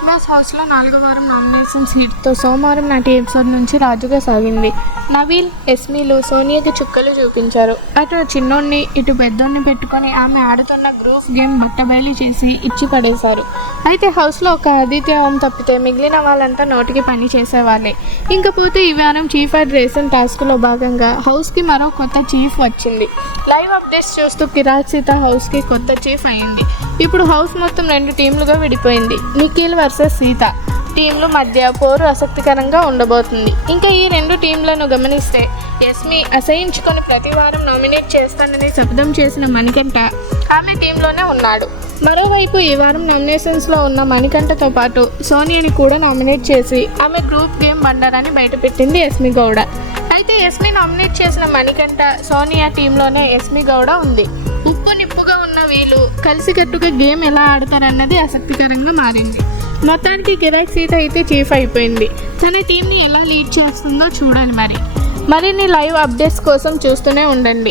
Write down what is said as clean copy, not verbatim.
Big boss హౌస్లో 4వ వారం నామినేషన్స్ హిట్తో సోమవారం నాటి ఎపిసోడ్ నుంచి రాజుగా సాగింది. నవీల్, ఎస్మీలు సోనియాకి చుక్కలు చూపించారు. అటు చిన్నోడిని ఇటు పెద్దోడిని పెట్టుకొని ఆమె ఆడుతున్న గ్రూప్ గేమ్ బట్టబయలు చేసి ఇచ్చి పడేశారు. అయితే హౌస్లో ఒక ఆదిత్య ఓం తప్పితే మిగిలిన వాళ్ళంతా నోటికి పని చేసేవాళ్ళే. ఇంకపోతే ఈ వారం చీఫ్ అండ్ రేషన్ టాస్క్లో భాగంగా హౌస్కి మరో కొత్త చీఫ్ వచ్చింది. లైవ్ అప్డేట్స్ చూస్తూ కిరాక్ సీత హౌస్కి కొత్త చీఫ్ అయింది. ఇప్పుడు హౌస్ మొత్తం 2 టీంలుగా విడిపోయింది. నిఖిల్ వర్సెస్ సీత టీంల మధ్య పోరు ఆసక్తికరంగా ఉండబోతుంది. ఇంకా ఈ 2 టీంలను గమనిస్తే ఎస్మి అసహించుకొని ప్రతి వారం నామినేట్ చేస్తానని శపథం చేసిన మణికంఠ ఆమె టీంలోనే ఉన్నాడు. మరోవైపు ఈ వారం నామినేషన్స్లో ఉన్న మణికంఠతో పాటు సోనియాని కూడా నామినేట్ చేసి ఆమె గ్రూప్ గేమ్ బండారాన్ని బయటపెట్టింది ఎస్మి గౌడ. అయితే ఎస్మి నామినేట్ చేసిన మణికంఠ, సోనియా టీంలోనే ఎస్మి గౌడ ఉంది. ఉప్పు నిప్పుగా ఉన్న వీళ్ళు కలిసికట్టుగా గేమ్ ఎలా ఆడతారన్నది ఆసక్తికరంగా మారింది. మొత్తానికి కిరాక్ సీత అయితే చీఫ్ అయిపోయింది. తన టీంని ఎలా లీడ్ చేస్తుందో చూడాలి. మరిన్ని లైవ్ అప్డేట్స్ కోసం చూస్తూనే ఉండండి.